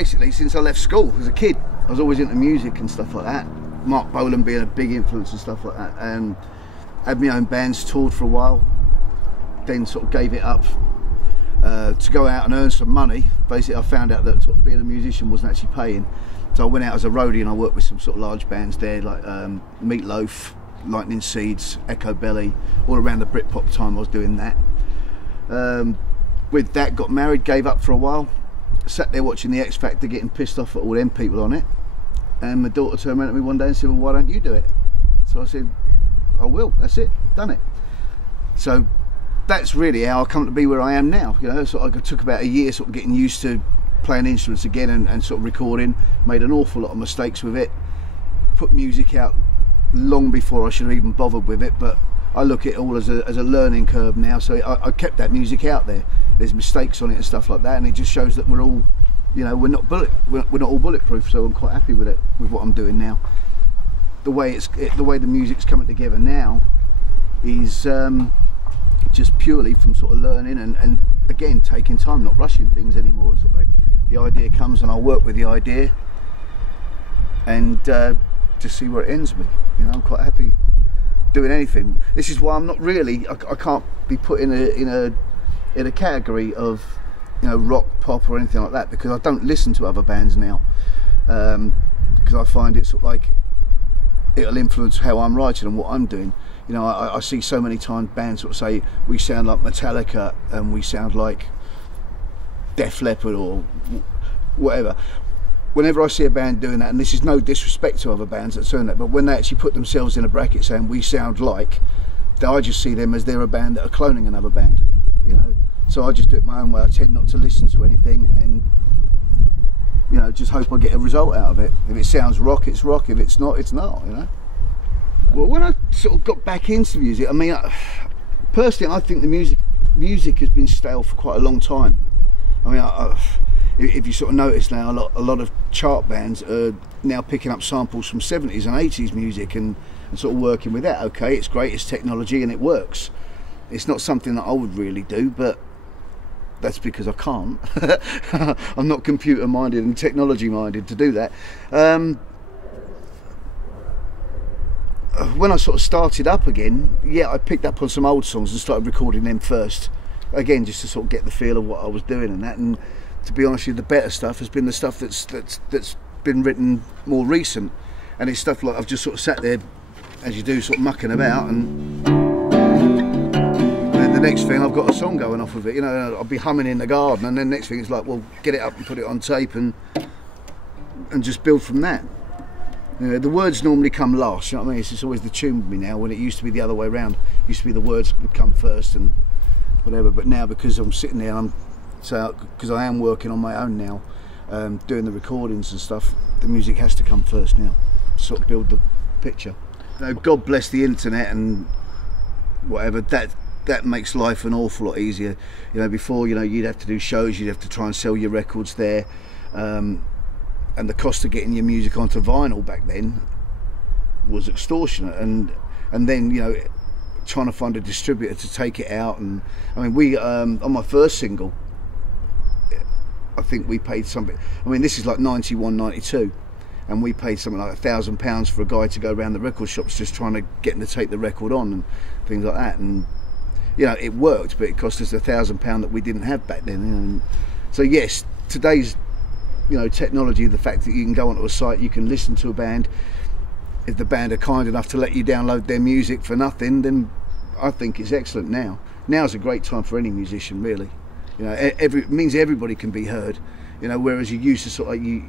basically since I left school as a kid. I was always into music and stuff like that. Mark Bolan being a big influence and stuff like that, and had my own bands, toured for a while, then sort of gave it up to go out and earn some money. Basically I found out that sort of being a musician wasn't actually paying, so I went out as a roadie and I worked with some sort of large bands there, like Meatloaf, Lightning Seeds, Echo Belly, all around the Britpop time I was doing that. With that, got married, gave up for a while, sat there watching the X Factor, getting pissed off at all them people on it, and my daughter turned around at me one day and said, well, why don't you do it? So I said, I will, that's it, done it. So that's really how I come to be where I am now. You know, so I took about a year sort of getting used to playing instruments again and sort of recording, made an awful lot of mistakes with it, put music out long before I should have even bothered with it, but I look at it all as a learning curve now, so I kept that music out there. There's mistakes on it and stuff like that, and it just shows that we're all, you know, we're not all bulletproof. So I'm quite happy with it, with what I'm doing now. The way the music's coming together now is just purely from sort of learning and again taking time, not rushing things anymore. It's sort of like the idea comes and I'll work with the idea and just see where it ends me. You know, I'm quite happy doing anything. This is why I'm not really, I can't be put in a category of, you know, rock, pop or anything like that, because I don't listen to other bands now, because I find it sort of like it'll influence how I'm writing and what I'm doing. You know, I see so many times bands sort of say we sound like Metallica and we sound like Def Leppard or whatever. Whenever I see a band doing that, and this is no disrespect to other bands that doing that, but when they actually put themselves in a bracket saying we sound like, I just see them as they're a band that are cloning another band, you know. So I just do it my own way. I tend not to listen to anything, and you know, just hope I get a result out of it. If it sounds rock, it's rock. If it's not, it's not. You know. Well, when I sort of got back into music, I mean, personally, I think the music has been stale for quite a long time. I mean, if you sort of notice now, a lot of chart bands are now picking up samples from 70s and 80s music and sort of working with that. Okay, it's great, it's technology and it works. It's not something that I would really do, but that's because I can't. I'm not computer minded and technology minded to do that. When I sort of started up again, yeah, I picked up on some old songs and started recording them first. Again, just to sort of get the feel of what I was doing and that. And to be honest with you, the better stuff has been the stuff that's been written more recent, and it's stuff like I've just sort of sat there, as you do, sort of mucking about, and then the next thing I've got a song going off of it. You know, I'll be humming in the garden, and then next thing it's like, well, get it up and put it on tape and just build from that. You know, the words normally come last. You know what I mean? It's always the tune with me now, when it used to be the other way around. It used to be the words would come first and whatever, but now because I'm sitting there and because I am working on my own now, doing the recordings and stuff, the music has to come first now, sort of build the picture. You know, God bless the internet and whatever, that makes life an awful lot easier. You know, before, you know, you'd have to do shows, you'd have to try and sell your records there, and the cost of getting your music onto vinyl back then was extortionate, and then, you know, trying to find a distributor to take it out. And I mean, we on my first single, I think we paid something, I mean, this is like 91, 92, and we paid something like £1,000 for a guy to go around the record shops just trying to get him to take the record on and things like that. And you know, it worked, but it cost us £1,000 that we didn't have back then. You know? So yes, today's, you know, technology, the fact that you can go onto a site, you can listen to a band. If the band are kind enough to let you download their music for nothing, then I think it's excellent now. Now's a great time for any musician, really. You know, it means everybody can be heard. You know, whereas you used to sort of like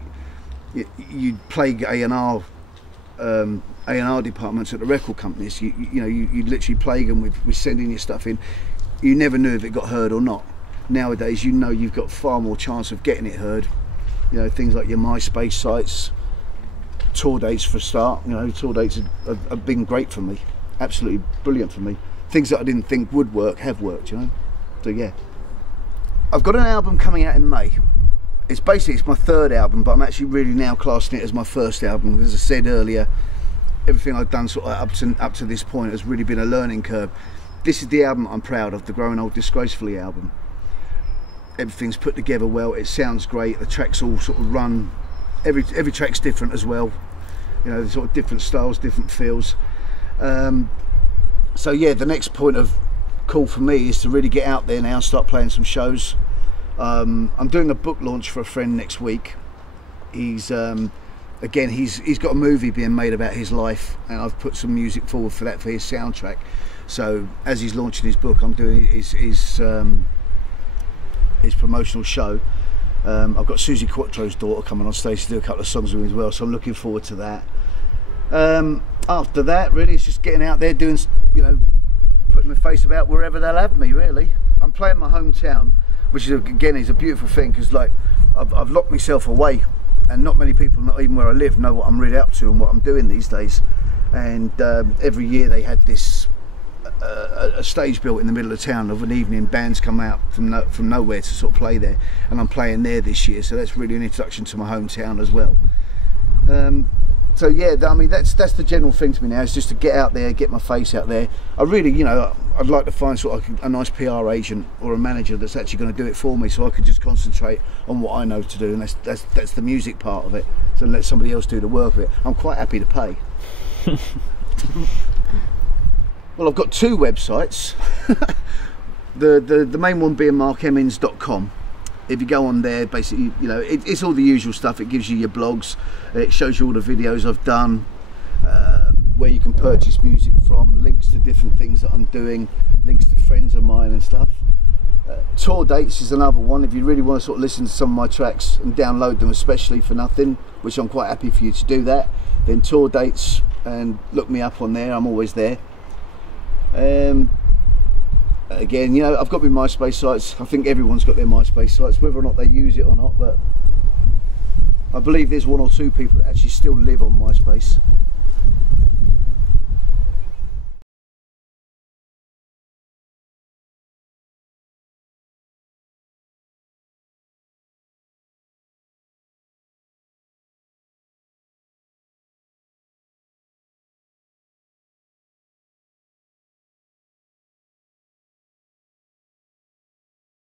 you'd plague A&R departments at the record companies. You know, you'd literally plague them with sending your stuff in. You never knew if it got heard or not. Nowadays, you know, you've got far more chance of getting it heard. You know, things like your MySpace sites, tour dates for a start. You know, tour dates have been great for me, absolutely brilliant for me. Things that I didn't think would work have worked, you know. So yeah, I've got an album coming out in May. It's my third album, but I'm actually really now classing it as my first album. As I said earlier, everything I've done sort of up to this point has really been a learning curve. This is the album I'm proud of, the Growing Old Disgracefully album. everything's put together well, it sounds great, the tracks all sort of run, every track's different as well, you know, sort of different styles, different feels. So yeah, the next point of call for me is to really get out there now and start playing some shows. I'm doing a book launch for a friend next week. He's again, he's got a movie being made about his life, and I've put some music forward for that, for his soundtrack. So as he's launching his book, I'm doing his promotional show. I've got Suzi Quatro's daughter coming on stage to do a couple of songs with me as well, so I'm looking forward to that. After that, really, it's just getting out there, doing, you know, putting my face about wherever they'll have me. Really, I'm playing my hometown, which is again is a beautiful thing, because like I've locked myself away, and not many people, not even where I live, know what I'm really up to and what I'm doing these days. And every year they had this a stage built in the middle of town of an evening, bands come out from nowhere to sort of play there, and I'm playing there this year, so that's really an introduction to my hometown as well. So yeah, I mean, that's the general thing to me now, is just to get out there, get my face out there. I really, you know, I'd like to find sort of a nice PR agent or a manager that's actually going to do it for me, so I can just concentrate on what I know to do, and that's the music part of it. So let somebody else do the work of it. I'm quite happy to pay. Well, I've got two websites. the main one being markemmins.com. If you go on there, basically, you know, it's all the usual stuff. It gives you your blogs, it shows you all the videos I've done, where you can purchase music from, links to different things that I'm doing, links to friends of mine and stuff. Tour dates is another one. If you really want to sort of listen to some of my tracks and download them especially for nothing, which I'm quite happy for you to do that, then tour dates, and look me up on there, I'm always there. Again, you know, I've got my MySpace sites. I think everyone's got their MySpace sites, whether or not they use it or not, but I believe there's one or two people that actually still live on MySpace.